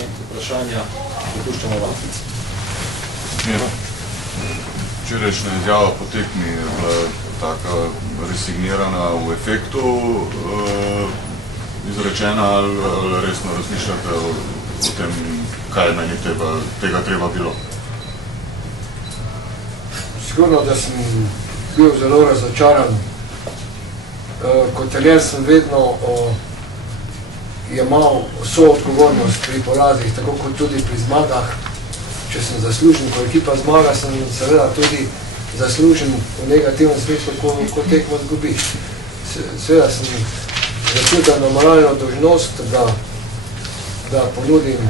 vprašanja dopuščamo vam. Včerajšnja izjava po tekmi je bila taka resignirana v efektu izrečena, ali resno razmišljate o tem, kaj meni tega treba bilo? Sigurno, da sem bil zelo razočaran. Kot trener sem vedno jemal vso odgovornost pri porazih, tako kot tudi pri zmagah. Če sem zaslužen, ko ekipa zmaga, sem seveda tudi zaslužen v negativnem smislu, ko tekmo zgubi. Seveda sem začutil na moralno dolžnost, da ponudim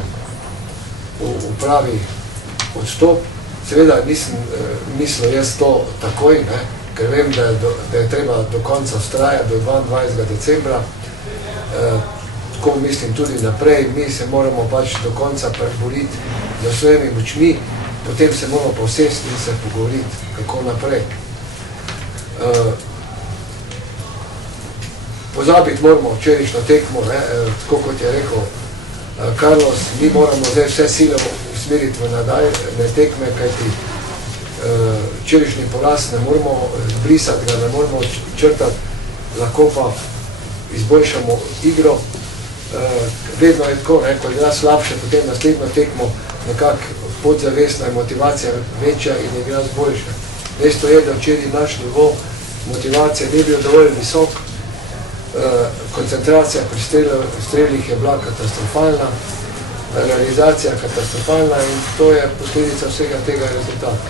v pravi odstop. Seveda nisem mislil jaz to takoj, ker vem, da je treba do konca vztrajati, do 22. decembra. Tako mislim tudi naprej, mi se moramo pač do konca preboriti za svojimi močmi, potem se moramo posesti in se pogovoriti, kako naprej. Pozabiti moramo včerajšnjo tekmo, tako kot je rekel Carlos, mi moramo zdaj vse sile usmeriti v nadaljne tekme, kajti včerajšnji poraz ne moramo brisati ga, ne moramo črtati, lahko pa izboljšamo igro. Vedno je tako, ko igra slabše, potem naslednjo tekmo nekako podzavestna in motivacija večja in igra boljša. Dejstvo je, da včeraj naš nivo motivacije ni bil dovolj visok, koncentracija pri strelih je bila katastrofalna, realizacija katastrofalna in to je posledica vsega tega rezultata.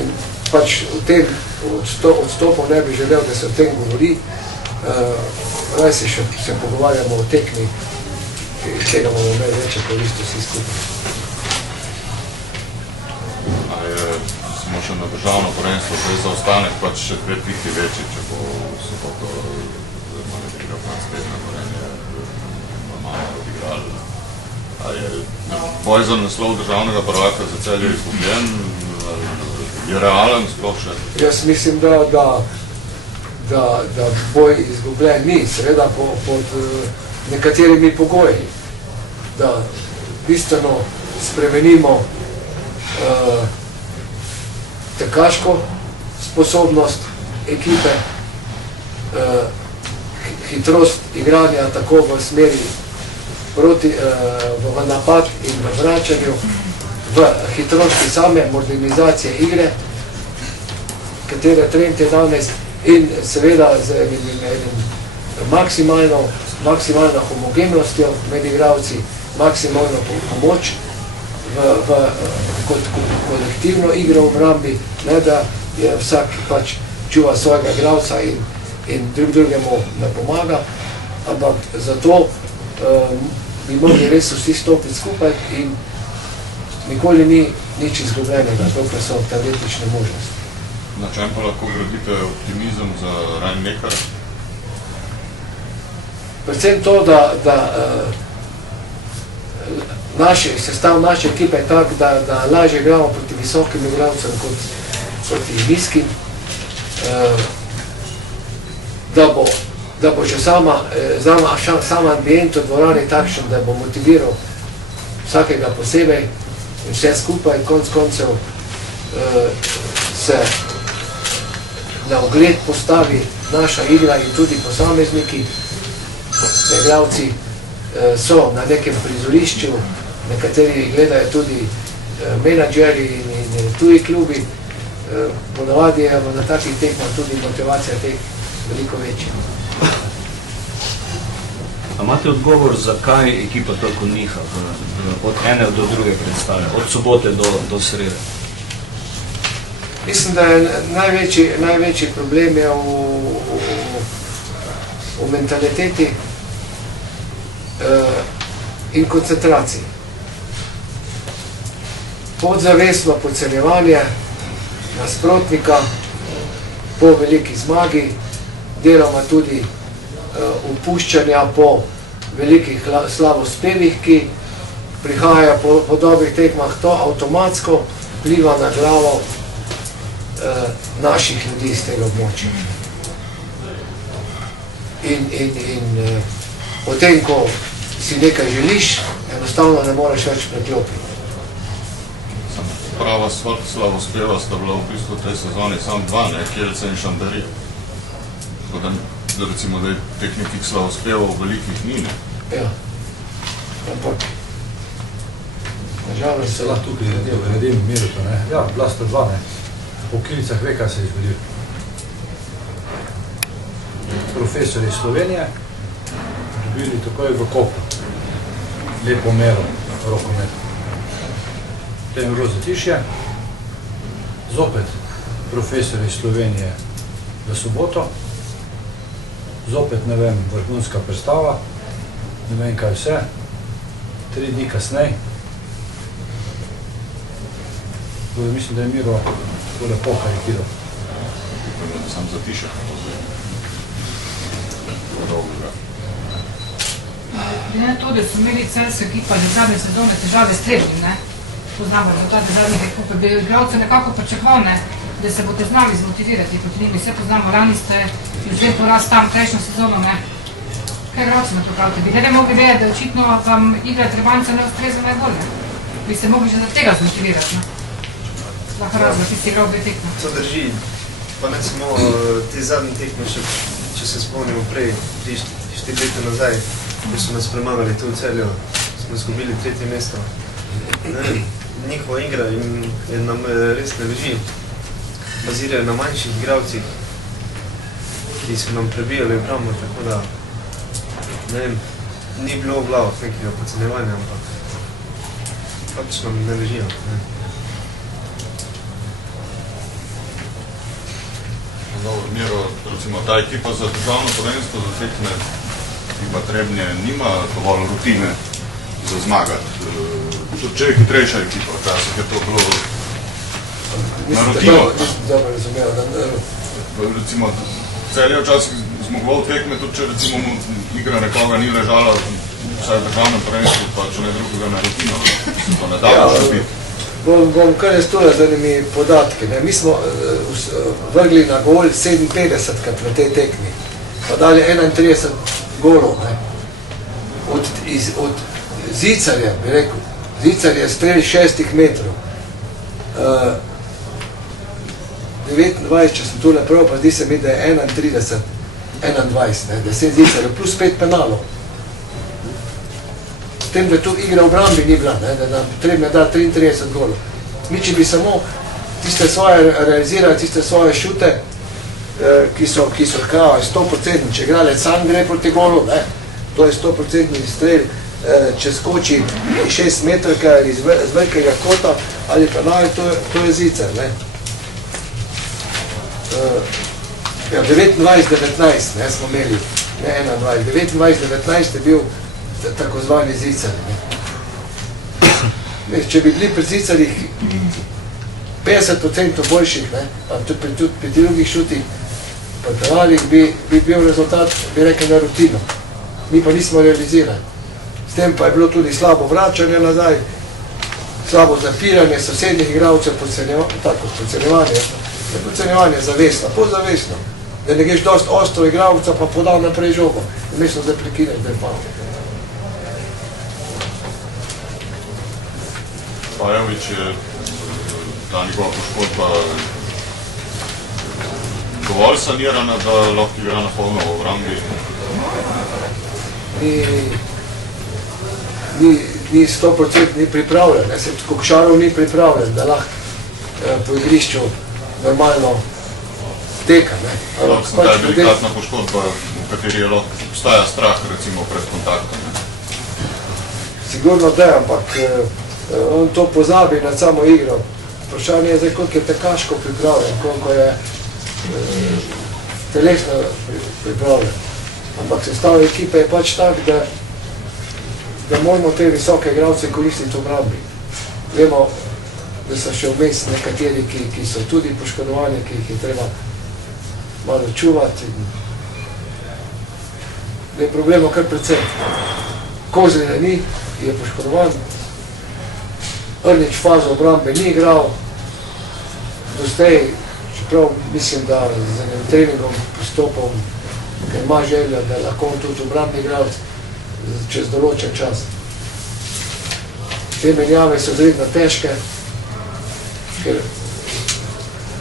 In pač v tem odstopu ne bi želel, da se o tem govori, raj se pogovarjamo o tekmi, tega bomo imeli večje koristi vsi skupaj. Smo še na državno prvenstvo, to je za ostanek pač še 2 piki večji, če bo se pa to nekega spetna Gorenje malo odigrali. A je boj za naslov državnega prvaka za Celje izgubljen? Je realen sploh še? Jaz mislim, da boj izgubljen ni, seveda pod nekaterimi pogoji, da bistveno spremenimo tekaško sposobnost ekipe, hitrost igranja tako v smeri v napad in v vračanju, v hitrosti same modernizacije igre, katere trend je danes, in seveda z maksimalno homogenostjo med igralci, maksimalno pomoč kot kolektivno igro v obrambi, ne da je vsak pač čuva svojega igralca in drugemu ne pomaga, ampak zato bi mogli res vsi stopiti skupaj in nikoli ni nič izgubljenega, dokler so teoretične možnosti. Na čem pa lahko gradite optimizem za Rhein-Neckar? Predvsem to, da sestav naše ekipe je tak, da lažje igramo proti visokim igralcem kot proti nizkim, da bo že sama ambient v dvorani takšen, da bo motiviral vsakega posebej in vse skupaj, konc koncev se na ogled postavi naša igra in tudi posamezniki, igralci so na nekem prizorišču, nekateri gledajo tudi menadžeri in tuji klubi, ponavadi je na takih tekmah tudi motivacija teh veliko večja. A imate odgovor, zakaj ekipa tako niha od ene do druge predstave, od sobote do srede? Mislim, da je največji problem je v mentaliteti in koncentraciji. Podzavestno podcenjevanje nasprotnika po veliki zmagi, deloma tudi upuščanja po velikih slavospevih, ki prihajajo po dobrih tekmah, to avtomatsko vpliva na glavo naših ljudi iz tega območja. In potem, ko si nekaj želiš, enostavno ne moreš več preklopiti. Prava slavospeva sta bila v bistvu v tej sezoni samo dva, ne, Kielce in Šandari. Tako da recimo, da je teh nekih slavospevov velikih ni, ne. Ja, ampak nažalost Se lahko tukaj naredim Miroto, ne? Ja, bila sta dva, ne? Po Kilicah ve, kaj se je zgodil. Profesor iz Slovenije, dobili takoj v Kopru. Lepo mero, rokomet. Potem je bilo zatišje. Zopet profesor iz Slovenije v soboto. Zopet, ne vem, vrhunska predstava. Ne vem, kaj vse. 3 dni kasneje. Mislim, da je Miro tako lepo karikiral. Sam zatišek. Glede na to, da so imeli celska ekipa že zadnje sezone težave s Trebnjem, ne? Poznamo rezultate zadnjih ekipe, bi igralce nekako pričakoval, ne? Da se boste znali zmotivirati proti njimi. Vse poznamo, rani ste ljudem poraz tam prejšnjo sezono, ne? Kaj igralce na to pravite? Bi ne mogli vedeti, da očitno vam igra Trebanjca ne ustreza najbolj, ne? Bi se mogli že za tega zmotivirati, ne? Lahko razlog, tisti igral bi tekmo. To drži, pa ne samo te zadnje tekme, če se spomnimo prej, 4 leta nazaj, ko so nas premagali tu v Celju, smo izgubili 3. mesto. Njihova igra in nam res ne leži, bazirajo na manjših igralcih, ki so nam prebijali obrambo, tako da, ne vem, ni bilo v glavah nekega podcenjevanja, ampak pač nam ne ležijo. Miro, recimo, ta ekipa za državno prvenstvo za tekme tipa Trebnje nima dovolj rutine za zmagati. Če je hitrejša ekipa, včasih je to bilo na rutino. Dobro razumel, Recimo, Celje včasih zmagoval tekme, tudi če recimo igra nekoga ni ležala, vsaj v državnem prvenstvu, pa če ne drugega na rutino, se to ne da pošpiti. Bom kar je stole zanimivi podatke. Mi smo vrgli na gol 57krat v tej tekmi, pa dali 31 golov. Od Zicarja, bi rekel, Zicar je strel 6 metrov. 29, če sem tole prav, pa zdi se mi, da je 21, 10 Zicarjev, plus 5 penalov. S tem, da tu igra v brambi ni bila, da nam potrebno da 33 golov. Mi, če bi samo tiste svoje realizirali, tiste svoje šute, ki so kao 100%, če igralec sam gre proti golu, to je 100% strel, če skoči 6 metrka iz velikega kota ali penal, to je Zicar. 29-19 smo imeli, ne 21, 29-19 je bil tako zvani Zicar. Če bi bili pri Zicarjih 50% boljših, tudi pri drugih šutih, pri penalih bi bil rezultat, bi rekel, na rutino. Mi pa nismo realizirali. S tem pa je bilo tudi slabo vračanje nazaj, slabo zapiranje sosednjih igralcev, podcenjevanje zavestno, podzavestno, da ne greš dosti ostro igralca, pa podal naprej žogo. Mesto zdaj prekineš, da je pa. Pajović je ta njegova poškodba dovolj sanirana, da lahko igra na polno v obrambi. Ni 100% pripravljen, Kokšarov ni pripravljen, da lahko po igrišču normalno teka. Ta je delikatna poškodba, v kateri je lahko obstaja strah, recimo, pred kontaktom. Sigurno da, ampak on to pozabi na samo igro. Vprašanje je zdaj, koliko je tekaško pripravljen, koliko je telesno pripravljen. Ampak sestav ekipe je pač tak, da moramo te visoke igralce koristiti v obrambi. Vemo, da so še vmes nekateri, ki so tudi poškodovani, ki jih je treba malo čuvati. Je problemo kar precej. Kozina ni, je poškodovan. Rnič fazo obrambe ni igral. Dostej, čeprav mislim, da z enim treningom pristopom, ker ima želja, da lahko tudi obrambi igral čez določen čas. Te menjave so izredno težke, ker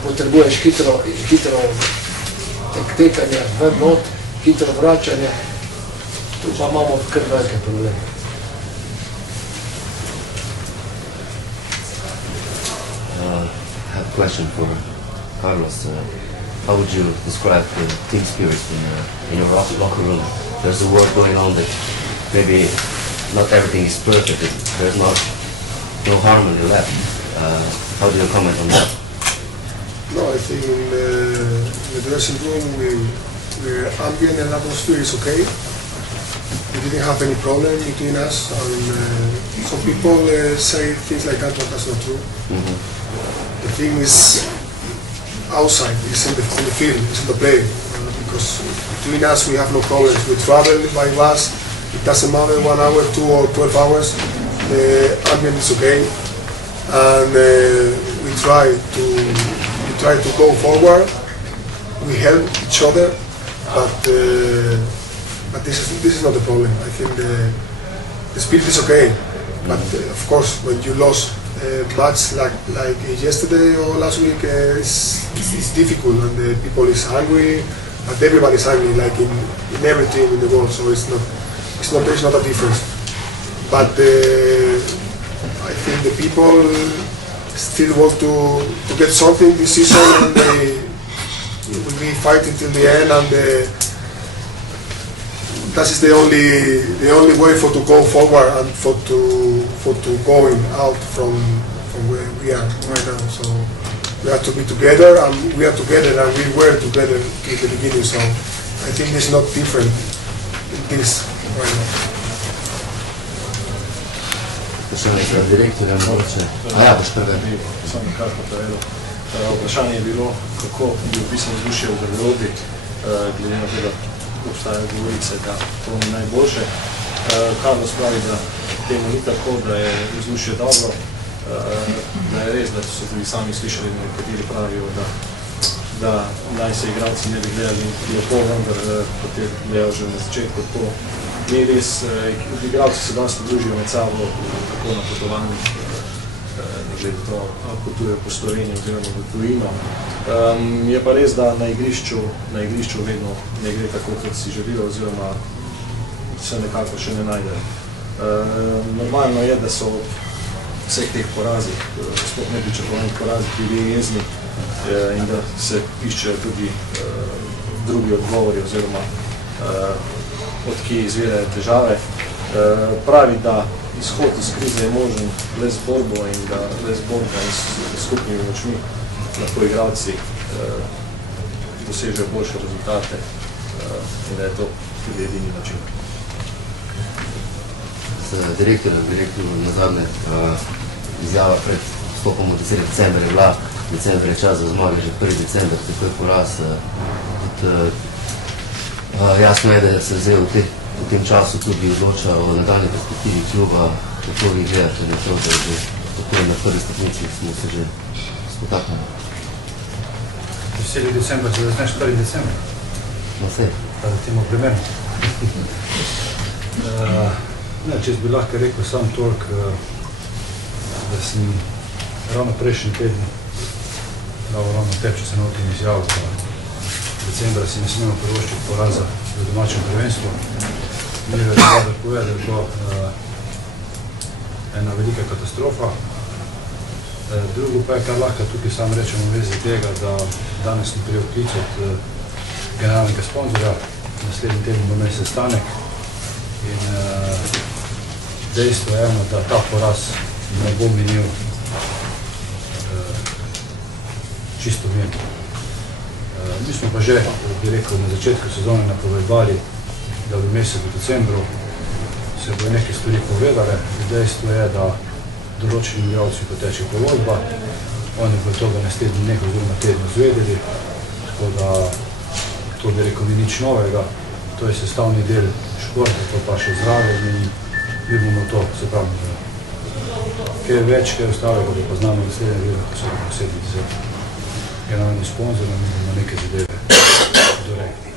potrebuješ hitro tekanje, ven not, hitro vračanje, tu pa imamo kar velike probleme. I have a question for Carlos. How would you describe the team spirit in your locker room? There's a war going on that maybe not everything is perfect. There's no harmony left. How do you comment on that? No, I think in the dressing room, the ambient and atmosphere is okay. We didn't have any problem between us. Some people say things like that, but that's not true. The thing is outside, it's in the field, it's in the play. Because between us, we have no problems. We travel by bus. It doesn't matter 1 hour, 2 or 12 hours. The ambient is okay, and we try to go forward. We help each other, but this is not the problem. I think the spirit is okay, but of course when you lost match like yesterday or last week, it's difficult, and the people is hungry, but everybody is hungry, like in every team in the world. So there's not a difference. But I think the people still want to get something this season, and they will be fighting till the end, and that is the only way for to go forward and for to going out from where we are right now. So we have to be together, and we are together, and we were together in the beginning. So I think it's not different in this right now. Samo kratko povedal. Vprašanje je bilo, kako bi opisal vzdušje v garderobi, glede na to, da obstajajo govorice, da to ni najboljše. Carlos pravi, da temu ni tako, da je vzdušje dobro, da je res, da so tudi sami slišali, nekateri pravijo, da naj se igralci ne bi gledali lepo, vendar kot je gledal že na začetku, to ni res. Igralci se danes družijo med sabo tako na potovanjih, ne glede to, potujejo po Sloveniji oziroma v tujino. Je pa res, da na igrišču vedno ne gre tako, kot si želijo, oziroma se nekako še ne najde. Normalno je, da so vseh teh porazih, sploh nepričakovanih porazih, ljudje jezni in da se iščejo tudi drugi odgovori oziroma od kje izvirajo težave. Pravi, da izhod iz krize je možen le z borbo in da le z borbo in s skupnimi močmi lahko igralci dosežejo boljše rezultate in da je to tudi edini način. Z direktorjem nazadnje izjava pred vstopom v 10. december je bila, december je čas za zmage, že 1. december, tako je poraz. Jasno je, da se zdaj v tem času tudi odloča o nadaljni perspektivi kluba, kako vi gledate na to, da je že tako na prvi stopnici smo se že spotaknili. Veseli december, če začneš 1. december. No vse. Pa da temu primerno. Če bi lahko rekel sam toliko, da sem ravno prejšnji teden ravno tebi, če se notim izjavil, decembra si ne smemo privoščiti poraza v domačem prvenstvu. Mi je rada pove, da je bilo ena velika katastrofa. Drugo pa je, kar lahko tukaj sam rečemo v vezi tega, da danes sem prijel klic od generalnega sponzorja, naslednji teden bo imel sestanek in dejstvo je eno, da ta poraz ne bo minil čisto mirno. Mi smo pa že, bi rekel, na začetku sezone napovedovali, da v mesecu decembru se bo nekaj stvari povedale. Dejstvo je, da določenim igralcem poteče pogodba, oni bo toga naslednji nekaj oziroma tedno izvedeli, tako da to, bi rekel, ni nič novega. To je sestavni del športa, to pa še zraven in mi bomo to, se pravi, kaj več, kaj ostalega, da pa znamo naslednje delo, ko se bomo sedli z generalnim sponzorom in bomo neke zadeve dorekli.